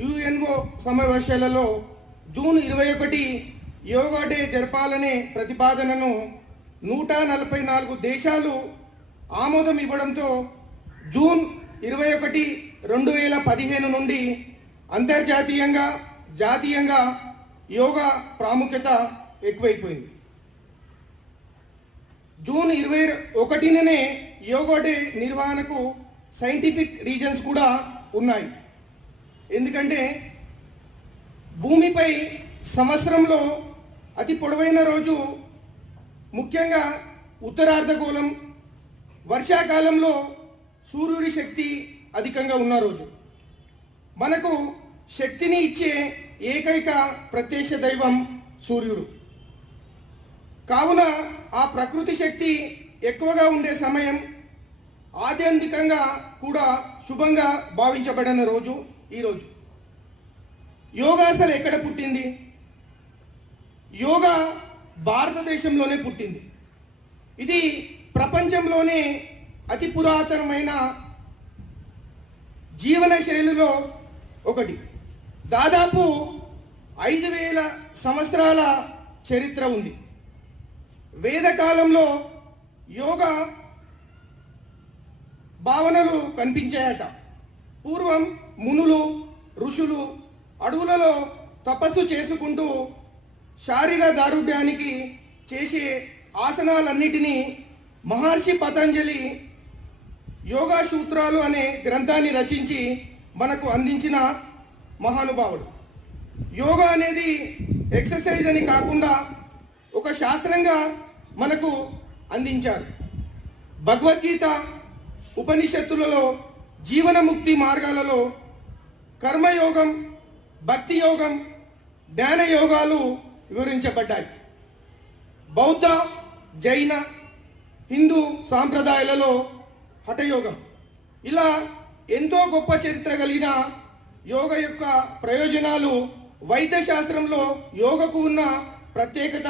UNO సమావేశాలలో June ఇరవై ఒకటి యోగా డే జరపాలనే ప్రతిపాదనను నూట నలభై నాలుగు దేశాలు ఆమోదం ఇవ్వడంతో జూన్ ఇరవై ఒకటి రెండు వేల పదిహేను నుండి అంతర్జాతీయంగా జాతీయంగా యోగా ప్రాముఖ్యత ఎక్కువైపోయింది. జూన్ ఇరవై ఒకటిననే యోగా డే నిర్వహణకు సైంటిఫిక్ రీజన్స్ కూడా ఉన్నాయి. ఎందుకంటే భూమిపై సంవత్సరంలో అతి పొడవైన రోజు ముఖ్యంగా ఉత్తరార్ధగోళం వర్షాకాలంలో సూర్యుడి శక్తి అధికంగా ఉన్న రోజు. మనకు శక్తిని ఇచ్చే ఏకైక ప్రత్యక్ష దైవం సూర్యుడు. కావున ఆ ప్రకృతి శక్తి ఎక్కువగా ఉండే సమయం ఆధ్యాత్మికంగా కూడా శుభంగా భావించబడిన రోజు ఈరోజు యోగా అసలు ఎక్కడ పుట్టింది? యోగా భారతదేశంలోనే పుట్టింది. ఇది ప్రపంచంలోనే అతి పురాతనమైన జీవన శైలిలో ఒకటి. దాదాపు ఐదు వేల సంవత్సరాల చరిత్ర ఉంది. వేదకాలంలో యోగా భావనలు కనిపించాయట. పూర్వం మునులు ఋషులు అడవులలో తపస్సు చేసుకుంటూ శారీర దారుఢ్యానికి చేసే ఆసనాలన్నిటినీ మహర్షి పతంజలి యోగా సూత్రాలు అనే గ్రంథాన్ని రచించి మనకు అందించిన మహానుభావుడు. యోగా అనేది ఎక్సర్సైజ్ అని కాకుండా ఒక శాస్త్రంగా మనకు అందించారు. భగవద్గీత ఉపనిషత్తులలో జీవనముక్తి మార్గాలలో కర్మయోగం భక్తి యోగం ధ్యాన యోగాలు వివరించబడ్డాయి. బౌద్ధ జైన హిందూ సాంప్రదాయాలలో హఠయోగం. ఇలా ఎంతో గొప్ప చరిత్ర కలిగిన యోగ యొక్క ప్రయోజనాలు వైద్య శాస్త్రంలో యోగకు ఉన్న ప్రత్యేకత